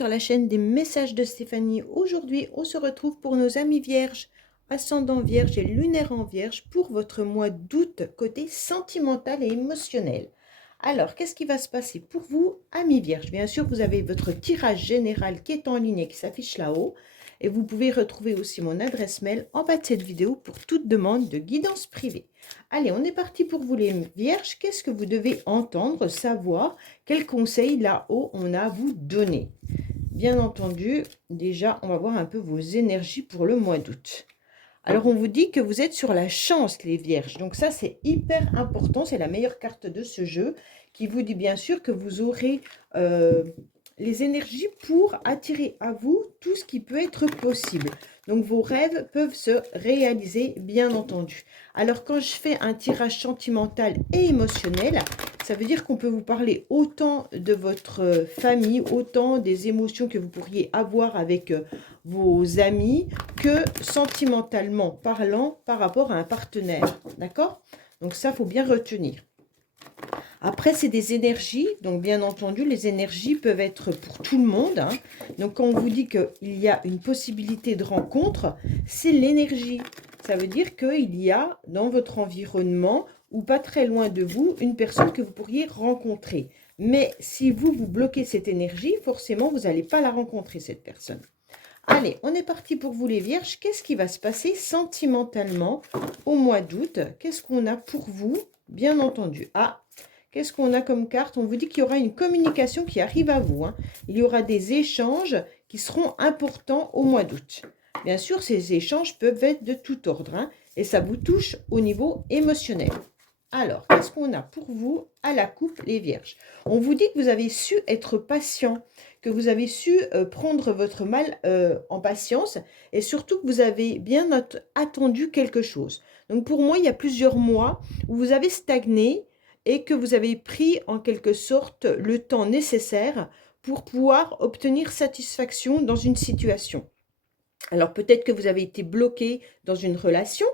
sur la chaîne des messages de Stéphanie. Aujourd'hui, on se retrouve pour nos amis vierges, ascendant vierge et lunaire en vierge pour votre mois d'août côté sentimental et émotionnel. Alors, qu'est-ce qui va se passer pour vous, amis vierges? Bien sûr, vous avez votre tirage général qui est en ligne et qui s'affiche là-haut. Et vous pouvez retrouver aussi mon adresse mail en bas de cette vidéo pour toute demande de guidance privée. Allez, on est parti pour vous les vierges. Qu'est-ce que vous devez entendre, savoir? Quels conseils là-haut on a à vous donner? Bien entendu, déjà, on va voir un peu vos énergies pour le mois d'août. Alors, on vous dit que vous êtes sur la chance, les vierges. Donc ça, c'est hyper important. C'est la meilleure carte de ce jeu qui vous dit bien sûr que vous aurez les énergies pour attirer à vous tout ce qui peut être possible. Donc, vos rêves peuvent se réaliser, bien entendu. Alors, quand je fais un tirage sentimental et émotionnel, ça veut dire qu'on peut vous parler autant de votre famille, autant des émotions que vous pourriez avoir avec vos amis, que sentimentalement parlant par rapport à un partenaire. D'accord? Donc ça, il faut bien retenir. Après, c'est des énergies. Donc, bien entendu, les énergies peuvent être pour tout le monde. Hein. Donc, quand on vous dit qu'il y a une possibilité de rencontre, c'est l'énergie. Ça veut dire qu'il y a dans votre environnement ou pas très loin de vous une personne que vous pourriez rencontrer. Mais si vous bloquez cette énergie, forcément, vous n'allez pas la rencontrer, cette personne. Allez, on est parti pour vous les vierges. Qu'est-ce qui va se passer sentimentalement au mois d'août? Qu'est-ce qu'on a pour vous? Bien entendu. Ah, qu'est-ce qu'on a comme carte? On vous dit qu'il y aura une communication qui arrive à vous. Hein. Il y aura des échanges qui seront importants au mois d'août. Bien sûr, ces échanges peuvent être de tout ordre. Hein, et ça vous touche au niveau émotionnel. Alors, qu'est-ce qu'on a pour vous à la coupe, les vierges? On vous dit que vous avez su être patient, que vous avez su prendre votre mal en patience et surtout que vous avez bien attendu quelque chose. Donc, pour moi, il y a plusieurs mois où vous avez stagné et que vous avez pris en quelque sorte le temps nécessaire pour pouvoir obtenir satisfaction dans une situation. Alors, peut-être que vous avez été bloqué dans une relation.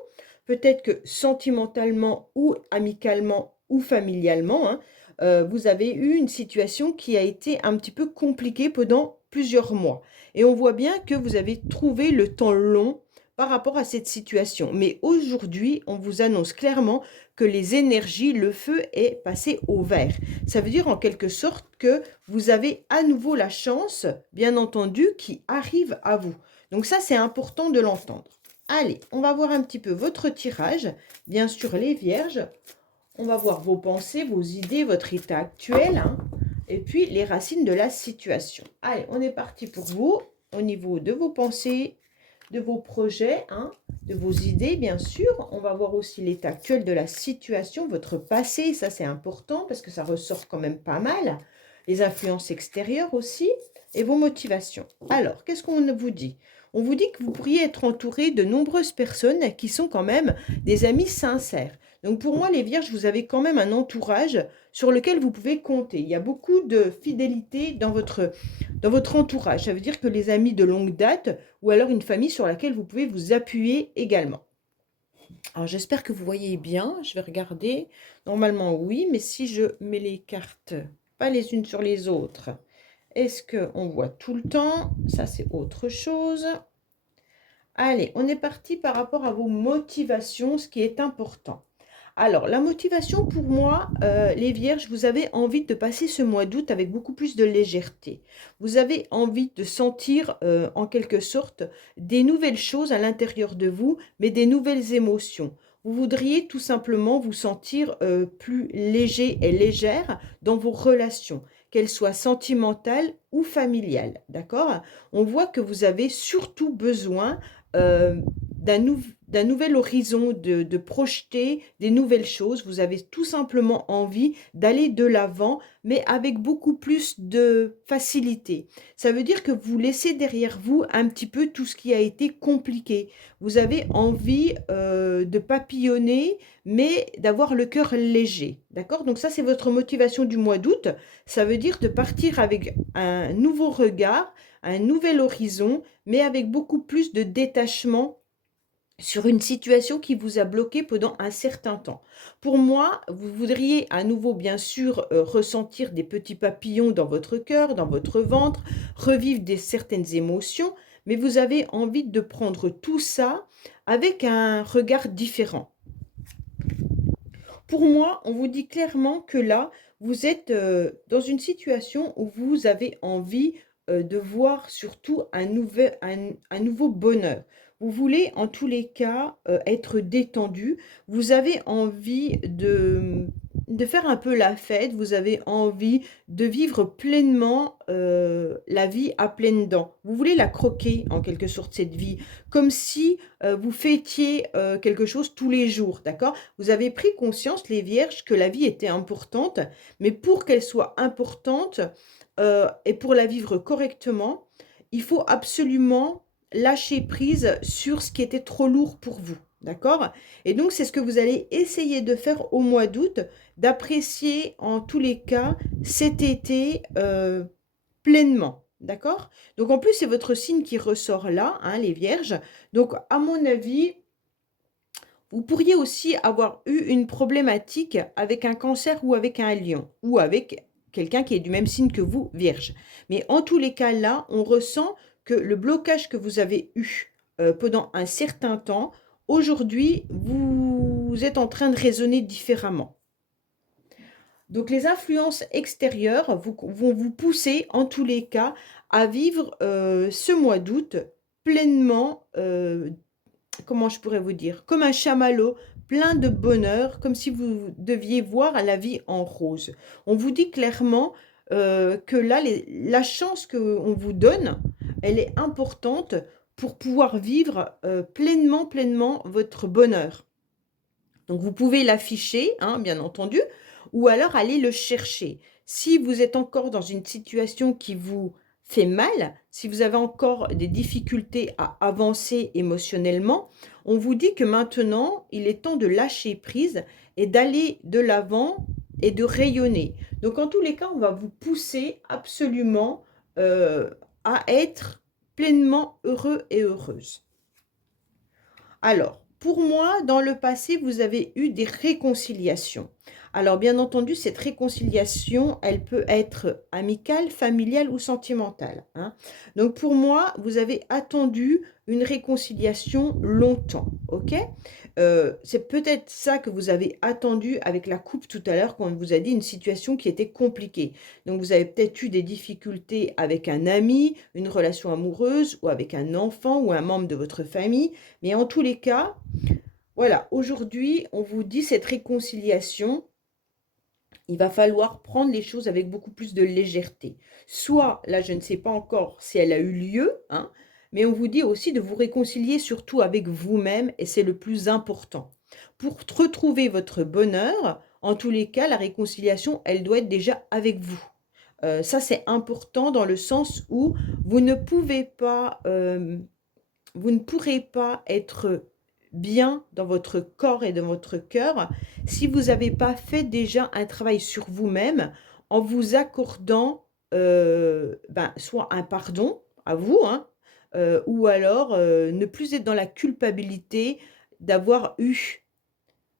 Peut-être que sentimentalement ou amicalement ou familialement, hein, vous avez eu une situation qui a été un petit peu compliquée pendant plusieurs mois. Et on voit bien que vous avez trouvé le temps long par rapport à cette situation. Mais aujourd'hui, on vous annonce clairement que les énergies, le feu est passé au vert. Ça veut dire en quelque sorte que vous avez à nouveau la chance, bien entendu, qui arrive à vous. Donc ça, c'est important de l'entendre. Allez, on va voir un petit peu votre tirage. Bien sûr, les vierges. On va voir vos pensées, vos idées, votre état actuel. Hein, et puis, les racines de la situation. Allez, on est parti pour vous. Au niveau de vos pensées, de vos projets, hein, de vos idées, bien sûr. On va voir aussi l'état actuel de la situation, votre passé. Ça, c'est important parce que ça ressort quand même pas mal. Les influences extérieures aussi. Et vos motivations. Alors, qu'est-ce qu'on vous dit? On vous dit que vous pourriez être entouré de nombreuses personnes qui sont quand même des amis sincères. Donc pour moi, les vierges, vous avez quand même un entourage sur lequel vous pouvez compter. Il y a beaucoup de fidélité dans votre entourage. Ça veut dire que les amis de longue date ou alors une famille sur laquelle vous pouvez vous appuyer également. Alors j'espère que vous voyez bien. Je vais regarder. Normalement, oui, mais si je mets les cartes pas les unes sur les autres... Est-ce qu'on voit tout le temps? Ça, c'est autre chose. Allez, on est parti par rapport à vos motivations, ce qui est important. Alors, la motivation pour moi, les vierges, vous avez envie de passer ce mois d'août avec beaucoup plus de légèreté. Vous avez envie de sentir, en quelque sorte, des nouvelles choses à l'intérieur de vous, mais des nouvelles émotions. Vous voudriez tout simplement vous sentir plus léger et légère dans vos relations, qu'elles soient sentimentales ou familiales, d'accord? On voit que vous avez surtout besoin d'un nouvel horizon, de projeter des nouvelles choses. Vous avez tout simplement envie d'aller de l'avant, mais avec beaucoup plus de facilité. Ça veut dire que vous laissez derrière vous un petit peu tout ce qui a été compliqué. Vous avez envie de papillonner, mais d'avoir le cœur léger. D'accord? Donc ça, c'est votre motivation du mois d'août. Ça veut dire de partir avec un nouveau regard, un nouvel horizon, mais avec beaucoup plus de détachement sur une situation qui vous a bloqué pendant un certain temps. Pour moi, vous voudriez à nouveau, bien sûr, ressentir des petits papillons dans votre cœur, dans votre ventre, revivre certaines émotions, mais vous avez envie de prendre tout ça avec un regard différent. Pour moi, on vous dit clairement que là, vous êtes dans une situation où vous avez envie de voir surtout un nouveau bonheur. Vous voulez en tous les cas être détendu. Vous avez envie de faire un peu la fête. Vous avez envie de vivre pleinement la vie à pleines dents. Vous voulez la croquer en quelque sorte, cette vie, comme si vous fêtiez quelque chose tous les jours, d'accord? Vous avez pris conscience, les vierges, que la vie était importante, mais pour qu'elle soit importante et pour la vivre correctement, il faut absolument lâcher prise sur ce qui était trop lourd pour vous, d'accord? Et donc, c'est ce que vous allez essayer de faire au mois d'août, d'apprécier en tous les cas cet été pleinement, d'accord? Donc, en plus, c'est votre signe qui ressort là, hein, les vierges. Donc, à mon avis, vous pourriez aussi avoir eu une problématique avec un cancer ou avec un lion, ou avec quelqu'un qui est du même signe que vous, vierge. Mais en tous les cas, là, on ressent que le blocage que vous avez eu pendant un certain temps, aujourd'hui, vous êtes en train de raisonner différemment. Donc les influences extérieures vont vous pousser, en tous les cas, à vivre ce mois d'août pleinement, comment je pourrais vous dire, comme un chamallow, plein de bonheur, comme si vous deviez voir la vie en rose. On vous dit clairement que là, la chance qu'on vous donne, elle est importante pour pouvoir vivre pleinement votre bonheur. Donc vous pouvez l'afficher, hein, bien entendu, ou alors aller le chercher. Si vous êtes encore dans une situation qui vous fait mal, si vous avez encore des difficultés à avancer émotionnellement, on vous dit que maintenant, il est temps de lâcher prise et d'aller de l'avant et de rayonner. Donc en tous les cas, on va vous pousser absolument à être pleinement heureux et heureuse. Alors, pour moi, dans le passé, vous avez eu des réconciliations. Alors, bien entendu, cette réconciliation, elle peut être amicale, familiale ou sentimentale, hein. Donc, pour moi, vous avez attendu une réconciliation longtemps, ok? C'est peut-être ça que vous avez attendu avec la coupe tout à l'heure quand on vous a dit une situation qui était compliquée. Donc, vous avez peut-être eu des difficultés avec un ami, une relation amoureuse ou avec un enfant ou un membre de votre famille. Mais en tous les cas, voilà, aujourd'hui, on vous dit cette réconciliation, il va falloir prendre les choses avec beaucoup plus de légèreté. Soit, là, je ne sais pas encore si elle a eu lieu, hein, mais on vous dit aussi de vous réconcilier surtout avec vous-même, et c'est le plus important. Pour retrouver votre bonheur, en tous les cas, la réconciliation, elle doit être déjà avec vous. Ça, c'est important dans le sens où vous ne pouvez pas, vous ne pourrez pas être bien dans votre corps et dans votre cœur si vous n'avez pas fait déjà un travail sur vous-même en vous accordant soit un pardon à vous, hein, ou alors ne plus être dans la culpabilité d'avoir eu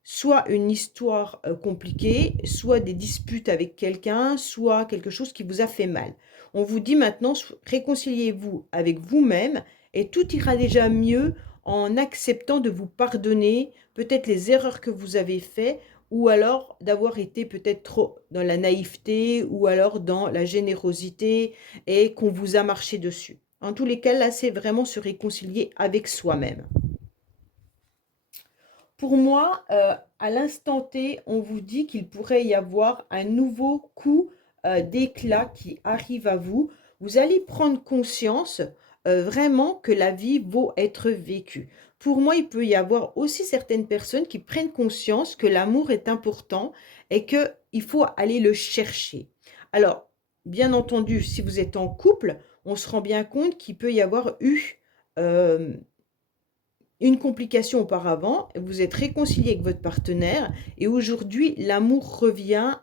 soit une histoire compliquée, soit des disputes avec quelqu'un, soit quelque chose qui vous a fait mal. On vous dit maintenant, réconciliez-vous avec vous-même et tout ira déjà mieux en acceptant de vous pardonner peut-être les erreurs que vous avez faites ou alors d'avoir été peut-être trop dans la naïveté ou alors dans la générosité et qu'on vous a marché dessus. En tous les cas, là, c'est vraiment se réconcilier avec soi-même. Pour moi, à l'instant T, on vous dit qu'il pourrait y avoir un nouveau coup d'éclat qui arrive à vous. Vous allez prendre conscience vraiment que la vie vaut être vécue. Pour moi, il peut y avoir aussi certaines personnes qui prennent conscience que l'amour est important et qu'il faut aller le chercher. Alors, bien entendu, si vous êtes en couple, on se rend bien compte qu'il peut y avoir eu une complication auparavant, vous êtes réconcilié avec votre partenaire et aujourd'hui l'amour revient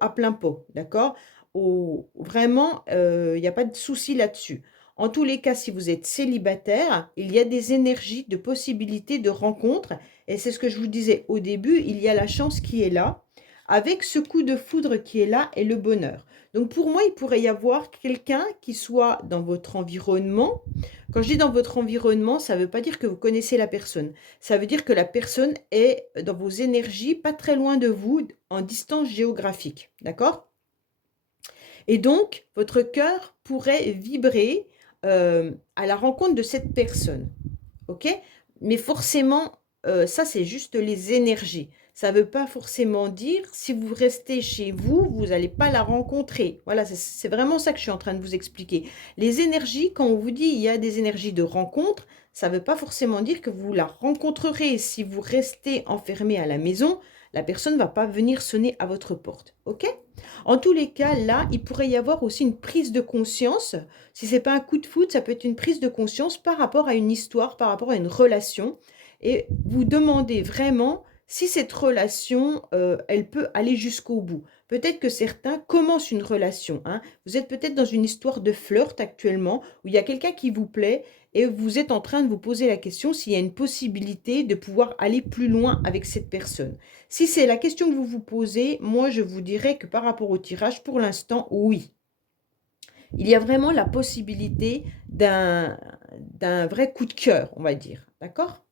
à plein pot, d'accord? Vraiment, il n'y a pas de souci là-dessus. En tous les cas, si vous êtes célibataire, il y a des énergies de possibilités de rencontres. Et c'est ce que je vous disais au début, il y a la chance qui est là, avec ce coup de foudre qui est là et le bonheur. Donc pour moi, il pourrait y avoir quelqu'un qui soit dans votre environnement. Quand je dis dans votre environnement, ça ne veut pas dire que vous connaissez la personne. Ça veut dire que la personne est dans vos énergies, pas très loin de vous, en distance géographique. D'accord? Et donc, votre cœur pourrait vibrer à la rencontre de cette personne. OK? Mais forcément, ça, c'est juste les énergies. Ça ne veut pas forcément dire, si vous restez chez vous, vous n'allez pas la rencontrer. Voilà, c'est vraiment ça que je suis en train de vous expliquer. Les énergies, quand on vous dit il y a des énergies de rencontre, ça ne veut pas forcément dire que vous la rencontrerez. Si vous restez enfermé à la maison, la personne ne va pas venir sonner à votre porte. OK? En tous les cas, là, il pourrait y avoir aussi une prise de conscience. Si ce n'est pas un coup de foudre, ça peut être une prise de conscience par rapport à une histoire, par rapport à une relation. Et vous demandez vraiment si cette relation, elle peut aller jusqu'au bout. Peut-être que certains commencent une relation. Hein. Vous êtes peut-être dans une histoire de flirt actuellement, où il y a quelqu'un qui vous plaît, et vous êtes en train de vous poser la question s'il y a une possibilité de pouvoir aller plus loin avec cette personne. Si c'est la question que vous vous posez, moi je vous dirais que par rapport au tirage, pour l'instant, oui. Il y a vraiment la possibilité d'un vrai coup de cœur, on va dire. D'accord?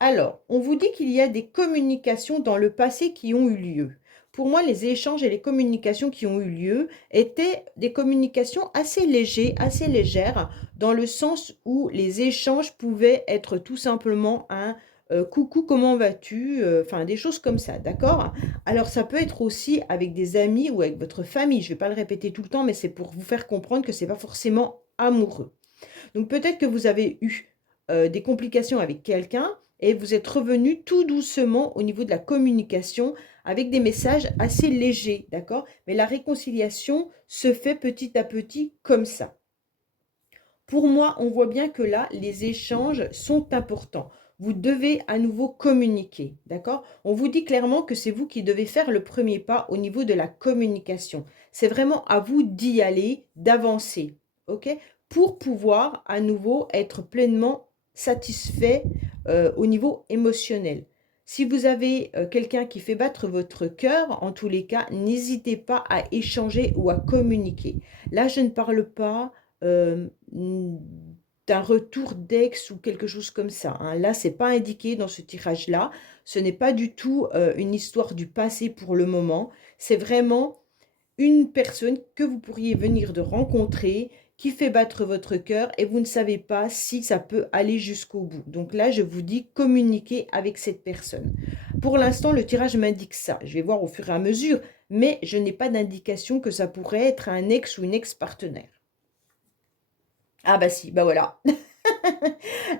Alors, on vous dit qu'il y a des communications dans le passé qui ont eu lieu. Pour moi, les échanges et les communications qui ont eu lieu étaient des communications assez légères, dans le sens où les échanges pouvaient être tout simplement un coucou, comment vas-tu? Enfin, des choses comme ça, d'accord? Alors, ça peut être aussi avec des amis ou avec votre famille. Je ne vais pas le répéter tout le temps, mais c'est pour vous faire comprendre que ce n'est pas forcément amoureux. Donc, peut-être que vous avez eu des complications avec quelqu'un et vous êtes revenu tout doucement au niveau de la communication avec des messages assez légers, d'accord? Mais la réconciliation se fait petit à petit comme ça. Pour moi, on voit bien que là, les échanges sont importants. Vous devez à nouveau communiquer, d'accord? On vous dit clairement que c'est vous qui devez faire le premier pas au niveau de la communication. C'est vraiment à vous d'y aller, d'avancer, ok? Pour pouvoir à nouveau être pleinement satisfait au niveau émotionnel. Si vous avez quelqu'un qui fait battre votre cœur, en tous les cas, n'hésitez pas à échanger ou à communiquer. Là, je ne parle pas d'un retour d'ex ou quelque chose comme ça. Hein. Là, c'est pas indiqué dans ce tirage-là. Ce n'est pas du tout une histoire du passé pour le moment. C'est vraiment une personne que vous pourriez venir de rencontrer qui fait battre votre cœur et vous ne savez pas si ça peut aller jusqu'au bout. Donc là, je vous dis communiquez avec cette personne. Pour l'instant, le tirage m'indique ça. Je vais voir au fur et à mesure, mais je n'ai pas d'indication que ça pourrait être un ex ou une ex-partenaire. Ah bah si, bah voilà.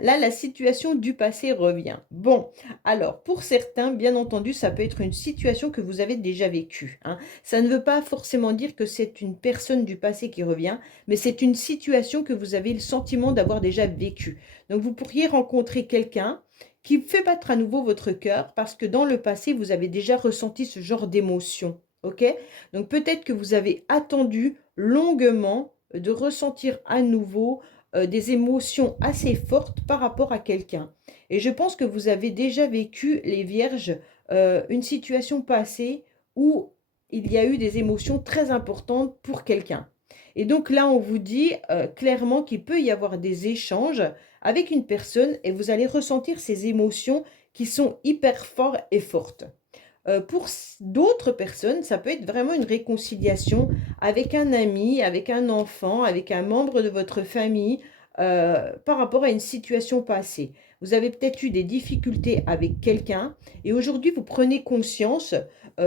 Là, la situation du passé revient. Bon, alors, pour certains, bien entendu, ça peut être une situation que vous avez déjà vécue. Hein. Ça ne veut pas forcément dire que c'est une personne du passé qui revient, mais c'est une situation que vous avez le sentiment d'avoir déjà vécue. Donc, vous pourriez rencontrer quelqu'un qui fait battre à nouveau votre cœur parce que dans le passé, vous avez déjà ressenti ce genre d'émotion. Ok? Donc, peut-être que vous avez attendu longuement de ressentir à nouveau des émotions assez fortes par rapport à quelqu'un. Et je pense que vous avez déjà vécu, les vierges, une situation passée où il y a eu des émotions très importantes pour quelqu'un. Et donc là, on vous dit clairement qu'il peut y avoir des échanges avec une personne et vous allez ressentir ces émotions qui sont hyper fortes et fortes. Pour d'autres personnes, ça peut être vraiment une réconciliation avec un ami, avec un enfant, avec un membre de votre famille par rapport à une situation passée. Vous avez peut-être eu des difficultés avec quelqu'un et aujourd'hui vous prenez conscience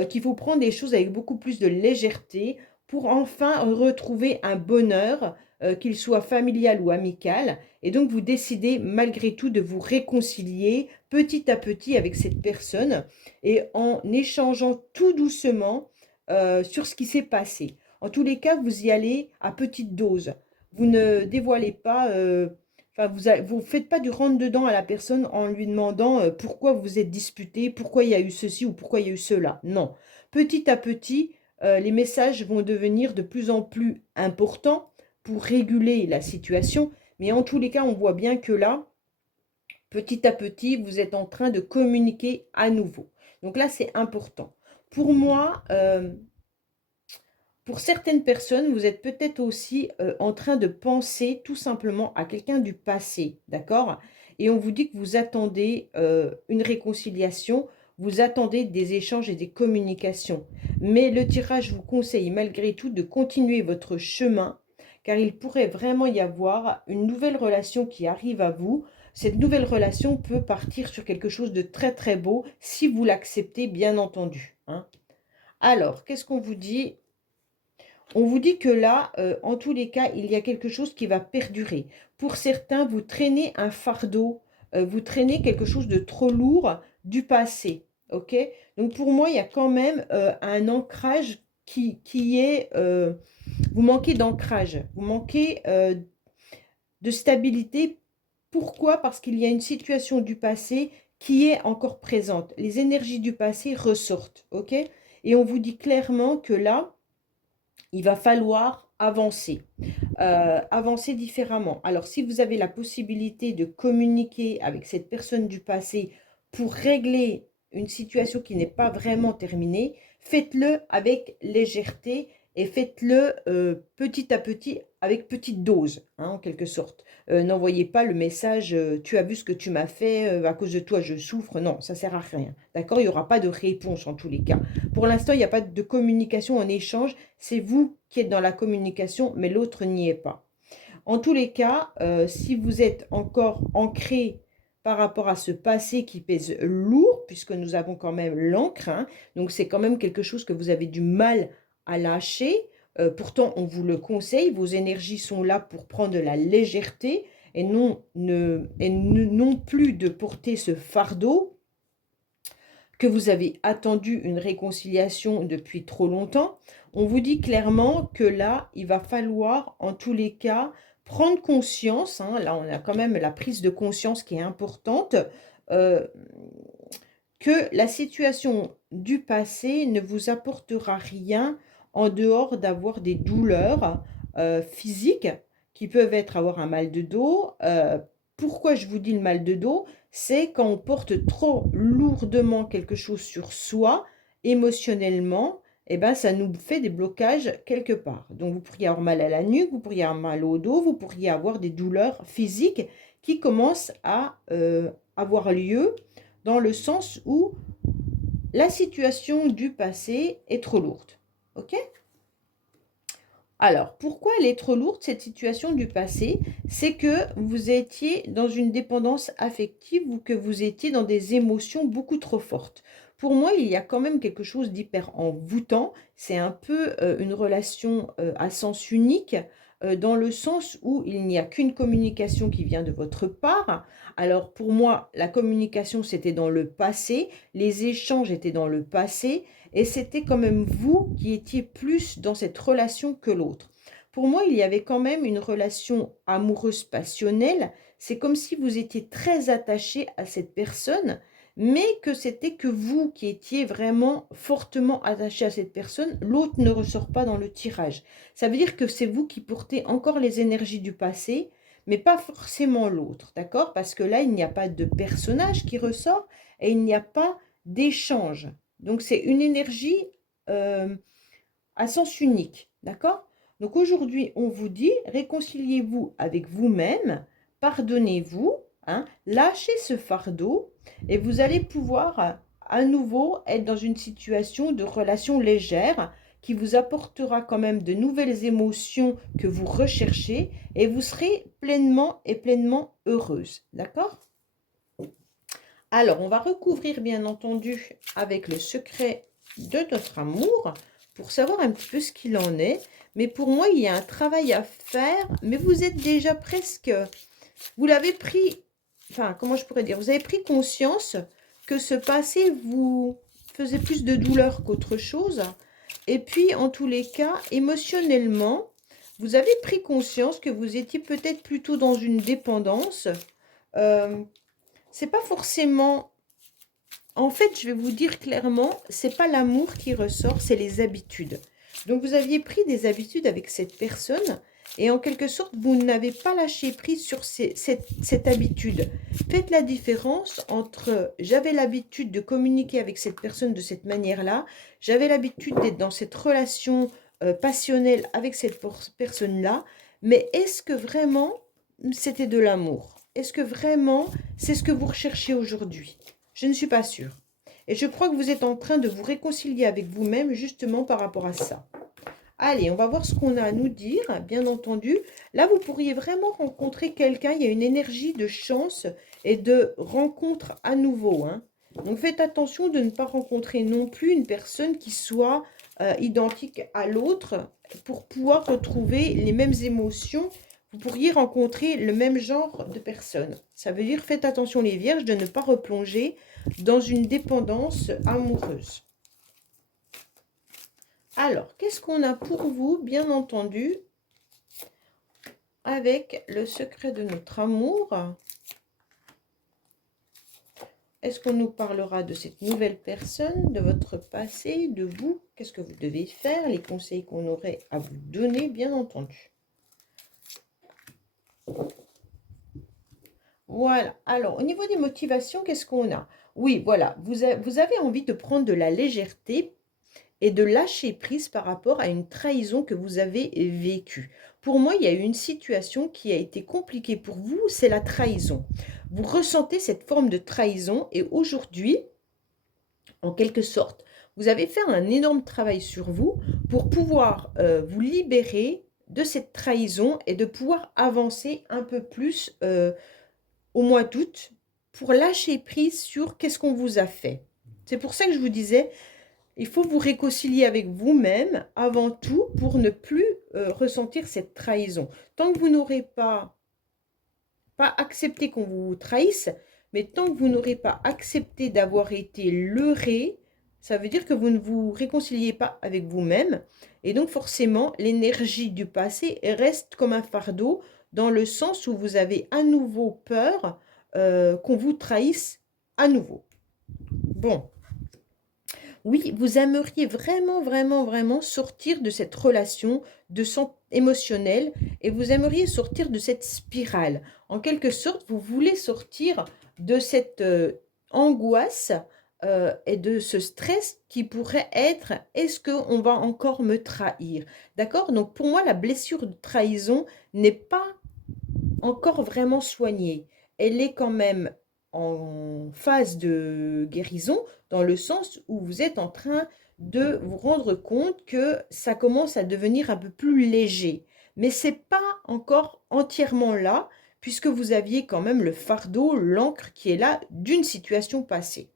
qu'il faut prendre les choses avec beaucoup plus de légèreté pour enfin retrouver un bonheur, qu'il soit familial ou amical. Et donc vous décidez malgré tout de vous réconcilier petit à petit avec cette personne et en échangeant tout doucement sur ce qui s'est passé. En tous les cas, vous y allez à petite dose. Vous ne dévoilez pas, enfin, vous faites pas du rentre-dedans à la personne en lui demandant pourquoi vous êtes disputé, pourquoi il y a eu ceci ou pourquoi il y a eu cela. Non. Petit à petit, les messages vont devenir de plus en plus importants pour réguler la situation. Mais en tous les cas, on voit bien que là, petit à petit, vous êtes en train de communiquer à nouveau. Donc là, c'est important. Pour moi, pour certaines personnes, vous êtes peut-être aussi en train de penser tout simplement à quelqu'un du passé, d'accord? Et on vous dit que vous attendez une réconciliation, vous attendez des échanges et des communications. Mais le tirage vous conseille malgré tout de continuer votre chemin, car il pourrait vraiment y avoir une nouvelle relation qui arrive à vous. Cette nouvelle relation peut partir sur quelque chose de très très beau, si vous l'acceptez, bien entendu, hein. Alors, qu'est-ce qu'on vous dit? On vous dit que là, en tous les cas, il y a quelque chose qui va perdurer. Pour certains, vous traînez un fardeau, vous traînez quelque chose de trop lourd du passé. Ok? Donc pour moi, il y a quand même un ancrage qui est... vous manquez d'ancrage, vous manquez de stabilité. Pourquoi? Parce qu'il y a une situation du passé qui est encore présente. Les énergies du passé ressortent. Ok? Et on vous dit clairement que là, il va falloir avancer, avancer différemment. Alors, si vous avez la possibilité de communiquer avec cette personne du passé pour régler une situation qui n'est pas vraiment terminée, faites-le avec légèreté et faites-le petit à petit, avec petite dose, hein, en quelque sorte. N'envoyez pas le message tu as vu ce que tu m'as fait, à cause de toi je souffre. Non, ça ne sert à rien. D'accord? Il n'y aura pas de réponse en tous les cas. Pour l'instant, il n'y a pas de communication en échange. C'est vous qui êtes dans la communication, mais l'autre n'y est pas. En tous les cas, si vous êtes encore ancré par rapport à ce passé qui pèse lourd, puisque nous avons quand même l'encre, hein, donc c'est quand même quelque chose que vous avez du mal à lâcher. Pourtant, on vous le conseille, vos énergies sont là pour prendre la légèreté et non plus de porter ce fardeau que vous avez attendu une réconciliation depuis trop longtemps. On vous dit clairement que là, il va falloir, en tous les cas, prendre conscience, hein, là, on a quand même la prise de conscience qui est importante, euh, que la situation du passé ne vous apportera rien en dehors d'avoir des douleurs physiques qui peuvent être avoir un mal de dos. Pourquoi je vous dis le mal de dos? C'est quand on porte trop lourdement quelque chose sur soi, émotionnellement, et ben ça nous fait des blocages quelque part. Donc vous pourriez avoir mal à la nuque, vous pourriez avoir mal au dos, vous pourriez avoir des douleurs physiques qui commencent à avoir lieu dans le sens où la situation du passé est trop lourde. Ok? Alors, pourquoi elle est trop lourde, cette situation du passé? C'est que vous étiez dans une dépendance affective ou que vous étiez dans des émotions beaucoup trop fortes. Pour moi, il y a quand même quelque chose d'hyper envoûtant. C'est un peu une relation à sens unique, dans le sens où il n'y a qu'une communication qui vient de votre part. Alors, pour moi, la communication, c'était dans le passé, les échanges étaient dans le passé, et c'était quand même vous qui étiez plus dans cette relation que l'autre. Pour moi, il y avait quand même une relation amoureuse passionnelle. C'est comme si vous étiez très attaché à cette personne, mais que c'était que vous qui étiez vraiment fortement attaché à cette personne. L'autre ne ressort pas dans le tirage. Ça veut dire que c'est vous qui portez encore les énergies du passé, mais pas forcément l'autre, d'accord? Parce que là, il n'y a pas de personnage qui ressort et il n'y a pas d'échange. Donc, c'est une énergie à sens unique, d'accord? Donc, aujourd'hui, on vous dit, réconciliez-vous avec vous-même, pardonnez-vous, hein, lâchez ce fardeau et vous allez pouvoir à nouveau être dans une situation de relation légère qui vous apportera quand même de nouvelles émotions que vous recherchez et vous serez pleinement et pleinement heureuse, d'accord? Alors, on va recouvrir bien entendu avec le secret de notre amour pour savoir un petit peu ce qu'il en est. Mais pour moi, il y a un travail à faire, mais vous êtes déjà presque... Vous l'avez pris... Enfin, comment je pourrais dire? Vous avez pris conscience que ce passé vous faisait plus de douleur qu'autre chose. Et puis, en tous les cas, émotionnellement, vous avez pris conscience que vous étiez peut-être plutôt dans une dépendance. C'est pas forcément... En fait, je vais vous dire clairement, c'est pas l'amour qui ressort, c'est les habitudes. Donc, vous aviez pris des habitudes avec cette personne Et en quelque sorte, vous n'avez pas lâché prise sur cette habitude. Faites la différence entre j'avais l'habitude de communiquer avec cette personne de cette manière-là, j'avais l'habitude d'être dans cette relation passionnelle avec cette personne-là, mais est-ce que vraiment c'était de l'amour? Est-ce que vraiment c'est ce que vous recherchez aujourd'hui? Je ne suis pas sûre. Et je crois que vous êtes en train de vous réconcilier avec vous-même justement par rapport à ça. Allez, on va voir ce qu'on a à nous dire, bien entendu. Là, vous pourriez vraiment rencontrer quelqu'un. Il y a une énergie de chance et de rencontre à nouveau, hein. Donc, faites attention de ne pas rencontrer non plus une personne qui soit identique à l'autre pour pouvoir retrouver les mêmes émotions. Vous pourriez rencontrer le même genre de personne. Ça veut dire, faites attention les vierges, de ne pas replonger dans une dépendance amoureuse. Alors, qu'est-ce qu'on a pour vous, bien entendu, avec le secret de notre amour? Est-ce qu'on nous parlera de cette nouvelle personne, de votre passé, de vous? Qu'est-ce que vous devez faire? Les conseils qu'on aurait à vous donner, bien entendu. Voilà. Alors, au niveau des motivations, qu'est-ce qu'on a? Oui, voilà. Vous avez envie de prendre de la légèreté et de lâcher prise par rapport à une trahison que vous avez vécue. Pour moi, il y a eu une situation qui a été compliquée pour vous, c'est la trahison. Vous ressentez cette forme de trahison et aujourd'hui, en quelque sorte, vous avez fait un énorme travail sur vous pour pouvoir vous libérer de cette trahison et de pouvoir avancer un peu plus au mois d'août pour lâcher prise sur qu'est-ce qu'on vous a fait. C'est pour ça que je vous disais, il faut vous réconcilier avec vous-même avant tout pour ne plus ressentir cette trahison. Tant que vous n'aurez pas accepté qu'on vous trahisse, mais tant que vous n'aurez pas accepté d'avoir été leurré, ça veut dire que vous ne vous réconciliez pas avec vous-même. Et donc forcément, l'énergie du passé reste comme un fardeau dans le sens où vous avez à nouveau peur qu'on vous trahisse à nouveau. Bon. Oui, vous aimeriez vraiment, vraiment, vraiment sortir de cette relation émotionnelle et vous aimeriez sortir de cette spirale. En quelque sorte, vous voulez sortir de cette angoisse et de ce stress qui pourrait être est-ce qu'on va encore me trahir? D'accord? Donc pour moi, la blessure de trahison n'est pas encore vraiment soignée. Elle est quand même en phase de guérison dans le sens où vous êtes en train de vous rendre compte que ça commence à devenir un peu plus léger. Mais ce n'est pas encore entièrement là puisque vous aviez quand même le fardeau, l'encre qui est là d'une situation passée.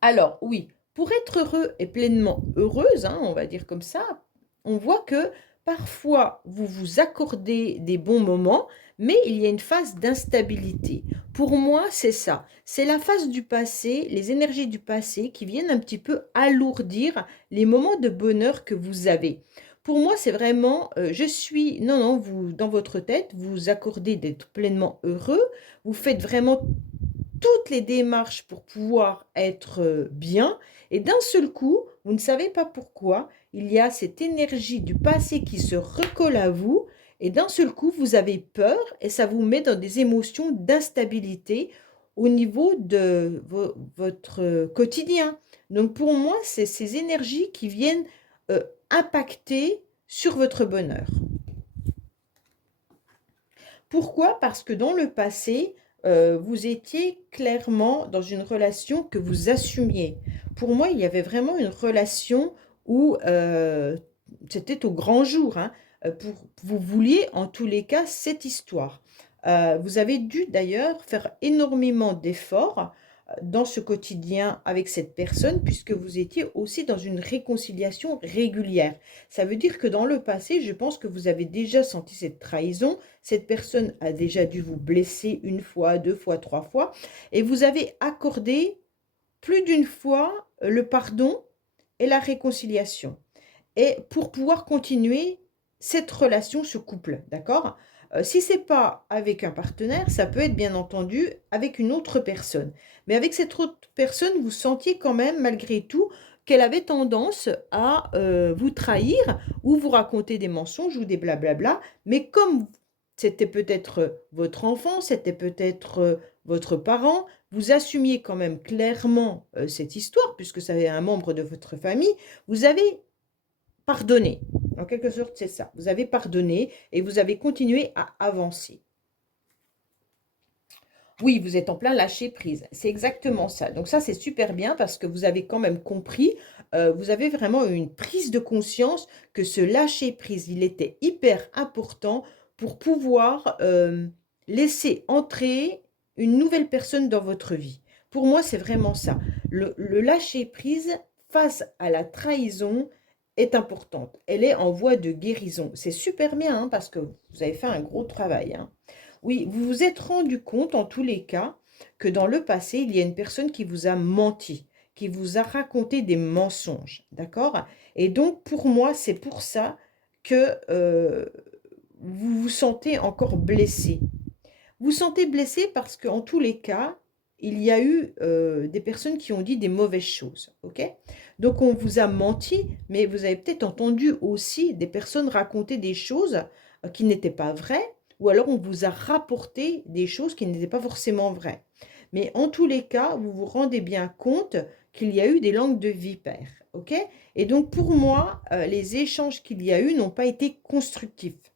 Alors oui, pour être heureux et pleinement heureuse, hein, on va dire comme ça, on voit que parfois vous vous accordez des bons moments, mais il y a une phase d'instabilité. Pour moi, c'est ça. C'est la phase du passé, les énergies du passé qui viennent un petit peu alourdir les moments de bonheur que vous avez. Pour moi, c'est vraiment, non, non, vous, dans votre tête, vous vous accordez d'être pleinement heureux, vous faites vraiment toutes les démarches pour pouvoir être bien et d'un seul coup, vous ne savez pas pourquoi, il y a cette énergie du passé qui se recolle à vous et d'un seul coup, vous avez peur et ça vous met dans des émotions d'instabilité au niveau de votre quotidien. Donc pour moi, c'est ces énergies qui viennent impacter sur votre bonheur. Pourquoi? Parce que dans le passé, vous étiez clairement dans une relation que vous assumiez. Pour moi, il y avait vraiment une relation où c'était au grand jour, hein, vous vouliez en tous les cas cette histoire. Vous avez dû d'ailleurs faire énormément d'efforts dans ce quotidien avec cette personne puisque vous étiez aussi dans une réconciliation régulière. Ça veut dire que dans le passé, je pense que vous avez déjà senti cette trahison. Cette personne a déjà dû vous blesser une fois, deux fois, trois fois. Et vous avez accordé plus d'une fois le pardon et la réconciliation. Et pour pouvoir continuer cette relation, ce couple, d'accord? Si ce n'est pas avec un partenaire, ça peut être bien entendu avec une autre personne. Mais avec cette autre personne, vous sentiez quand même, malgré tout, qu'elle avait tendance à vous trahir ou vous raconter des mensonges ou des blablabla. Mais comme c'était peut-être votre enfant, c'était peut-être votre parent, vous assumiez quand même clairement cette histoire, puisque c'est un membre de votre famille, vous avez pardonné. En quelque sorte, c'est ça. Vous avez pardonné et vous avez continué à avancer. Oui, vous êtes en plein lâcher prise. C'est exactement ça. Donc ça, c'est super bien parce que vous avez quand même compris, vous avez vraiment eu une prise de conscience que ce lâcher prise, il était hyper important pour pouvoir laisser entrer une nouvelle personne dans votre vie. Pour moi, c'est vraiment ça. Le lâcher prise face à la trahison est importante. Elle est en voie de guérison. C'est super bien hein, parce que vous avez fait un gros travail. Hein. Oui, vous vous êtes rendu compte en tous les cas que dans le passé, il y a une personne qui vous a menti, qui vous a raconté des mensonges, d'accord? Et donc, pour moi, c'est pour ça que vous vous sentez encore blessé. Vous vous sentez blessé parce qu'en tous les cas, il y a eu des personnes qui ont dit des mauvaises choses, ok? Donc, on vous a menti, mais vous avez peut-être entendu aussi des personnes raconter des choses qui n'étaient pas vraies, ou alors on vous a rapporté des choses qui n'étaient pas forcément vraies. Mais en tous les cas, vous vous rendez bien compte qu'il y a eu des langues de vipère, ok? Et donc, pour moi, les échanges qu'il y a eu n'ont pas été constructifs,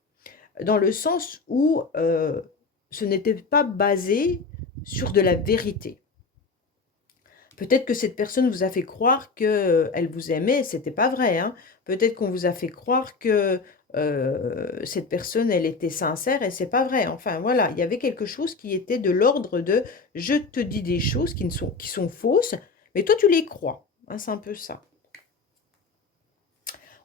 dans le sens où ce n'était pas basé sur de la vérité. Peut-être que cette personne vous a fait croire qu'elle vous aimait, c'était pas vrai. Hein. Peut-être qu'on vous a fait croire que cette personne, elle était sincère et c'est pas vrai. Enfin voilà, il y avait quelque chose qui était de l'ordre de je te dis des choses qui sont fausses, mais toi tu les crois. Hein, c'est un peu ça.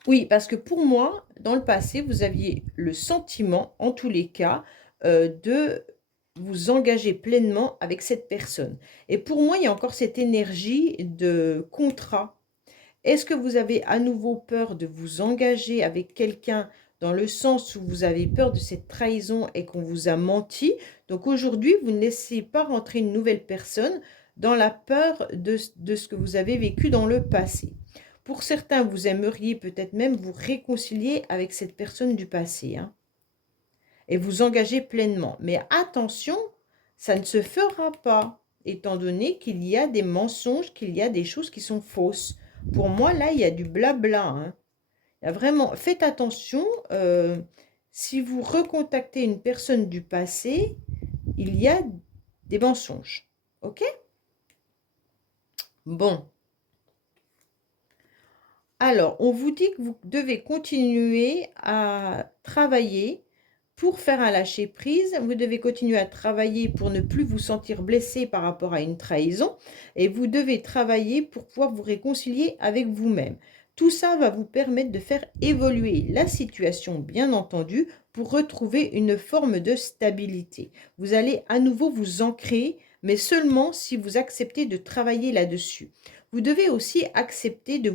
Oui, parce que pour moi, dans le passé, vous aviez le sentiment, en tous les cas, de vous engager pleinement avec cette personne. Et pour moi, il y a encore cette énergie de contrat. Est-ce que vous avez à nouveau peur de vous engager avec quelqu'un dans le sens où vous avez peur de cette trahison et qu'on vous a menti? Donc aujourd'hui, vous ne laissez pas rentrer une nouvelle personne dans la peur de ce que vous avez vécu dans le passé. Pour certains, vous aimeriez peut-être même vous réconcilier avec cette personne du passé, hein, et vous engager pleinement. Mais attention, ça ne se fera pas, étant donné qu'il y a des mensonges, qu'il y a des choses qui sont fausses. Pour moi, là, il y a du blabla. Hein. Il y a vraiment, faites attention, si vous recontactez une personne du passé, il y a des mensonges. OK? Bon. Alors, on vous dit que vous devez continuer à travailler pour faire un lâcher-prise. Vous devez continuer à travailler pour ne plus vous sentir blessé par rapport à une trahison. Et vous devez travailler pour pouvoir vous réconcilier avec vous-même. Tout ça va vous permettre de faire évoluer la situation, bien entendu, pour retrouver une forme de stabilité. Vous allez à nouveau vous ancrer, mais seulement si vous acceptez de travailler là-dessus. Vous devez aussi accepter de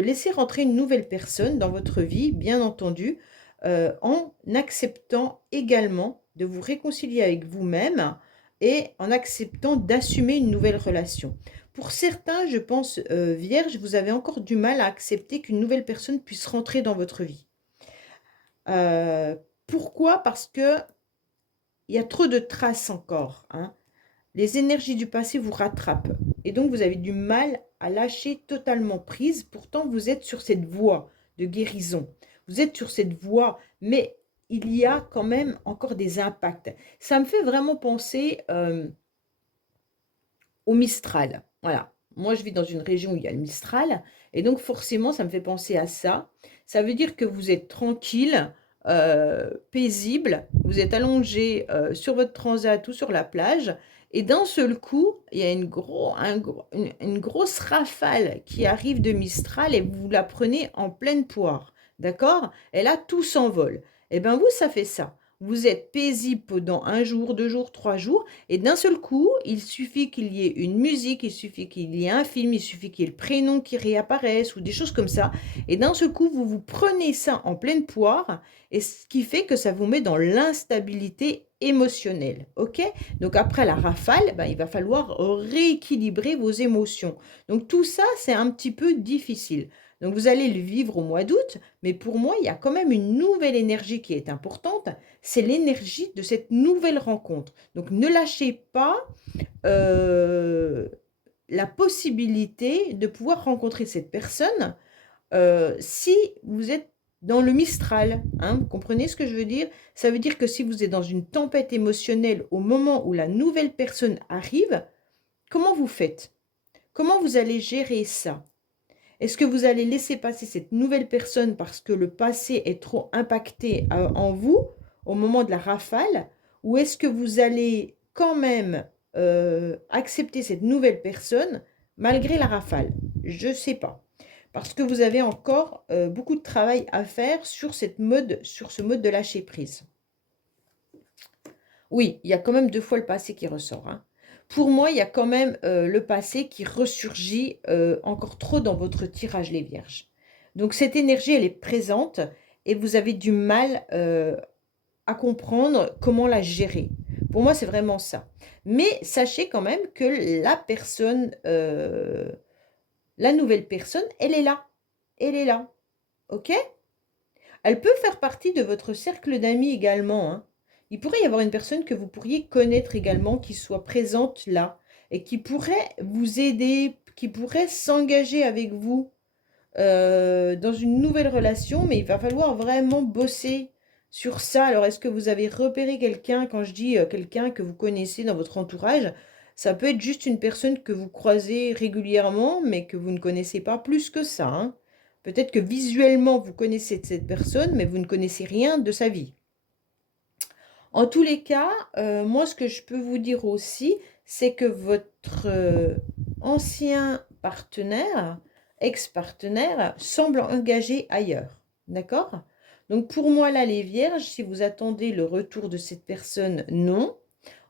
laisser rentrer une nouvelle personne dans votre vie, bien entendu, en acceptant également de vous réconcilier avec vous-même et en acceptant d'assumer une nouvelle relation. Pour certains, je pense, vierge, vous avez encore du mal à accepter qu'une nouvelle personne puisse rentrer dans votre vie. Pourquoi? Parce que il y a trop de traces encore, hein. Les énergies du passé vous rattrapent et donc vous avez du mal à lâcher totalement prise. Pourtant, vous êtes sur cette voie de guérison. Vous êtes sur cette voie, mais il y a quand même encore des impacts. Ça me fait vraiment penser au Mistral. Voilà. Moi, je vis dans une région où il y a le Mistral et donc forcément, ça me fait penser à ça. Ça veut dire que vous êtes tranquille, paisible, vous êtes allongé sur votre transat ou sur la plage et d'un seul coup, il y a une grosse rafale qui arrive de Mistral et vous la prenez en pleine poire, d'accord? Et là, tout s'envole. Et bien vous, ça fait ça. vous êtes paisible pendant 1 jour, 2 jours, 3 jours, et d'un seul coup, il suffit qu'il y ait une musique, il suffit qu'il y ait un film, il suffit qu'il y ait le prénom qui réapparaisse ou des choses comme ça, et d'un seul coup, vous vous prenez ça en pleine poire, et ce qui fait que ça vous met dans l'instabilité émotionnelle, ok? Donc après la rafale, ben, il va falloir rééquilibrer vos émotions. Donc tout ça, c'est un petit peu difficile. Donc vous allez le vivre au mois d'août, mais pour moi, il y a quand même une nouvelle énergie qui est importante, c'est l'énergie de cette nouvelle rencontre. Donc ne lâchez pas euh, la possibilité de pouvoir rencontrer cette personne si vous êtes dans le Mistral, hein, vous comprenez ce que je veux dire? Ça veut dire que si vous êtes dans une tempête émotionnelle au moment où la nouvelle personne arrive, comment vous faites? Comment vous allez gérer ça? Est-ce que vous allez laisser passer cette nouvelle personne parce que le passé est trop impacté en vous au moment de la rafale? Ou est-ce que vous allez quand même accepter cette nouvelle personne malgré la rafale? Je ne sais pas. Parce que vous avez encore beaucoup de travail à faire sur sur ce mode de lâcher prise. Oui, il y a quand même 2 fois le passé qui ressort, hein. Pour moi, il y a quand même le passé qui ressurgit encore trop dans votre tirage les vierges. Donc cette énergie, elle est présente et vous avez du mal à comprendre comment la gérer. Pour moi, c'est vraiment ça. Mais sachez quand même que la personne, la nouvelle personne, elle est là. Elle est là. OK? Elle peut faire partie de votre cercle d'amis également, hein. Il pourrait y avoir une personne que vous pourriez connaître également qui soit présente là et qui pourrait vous aider, qui pourrait s'engager avec vous dans une nouvelle relation, mais il va falloir vraiment bosser sur ça. Alors, est-ce que vous avez repéré quelqu'un? Quand je dis quelqu'un que vous connaissez dans votre entourage, ça peut être juste une personne que vous croisez régulièrement, mais que vous ne connaissez pas plus que ça, hein. Peut-être que visuellement, vous connaissez cette personne, mais vous ne connaissez rien de sa vie. En tous les cas, moi, ce que je peux vous dire aussi, c'est que votre ancien partenaire, ex-partenaire, semble engagé ailleurs. D'accord? Donc, pour moi, là, les vierges, si vous attendez le retour de cette personne, non.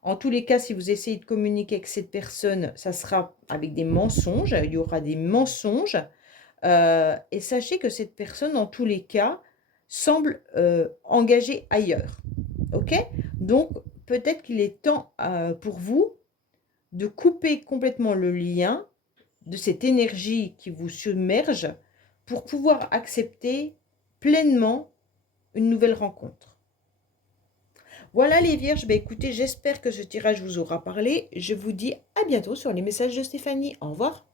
En tous les cas, si vous essayez de communiquer avec cette personne, ça sera avec des mensonges. Il y aura des mensonges. Et sachez que cette personne, en tous les cas, semble engagée ailleurs. OK? Donc, peut-être qu'il est temps pour vous de couper complètement le lien de cette énergie qui vous submerge pour pouvoir accepter pleinement une nouvelle rencontre. Voilà les vierges, ben écoutez, j'espère que ce tirage vous aura parlé. Je vous dis à bientôt sur les messages de Stéphanie. Au revoir.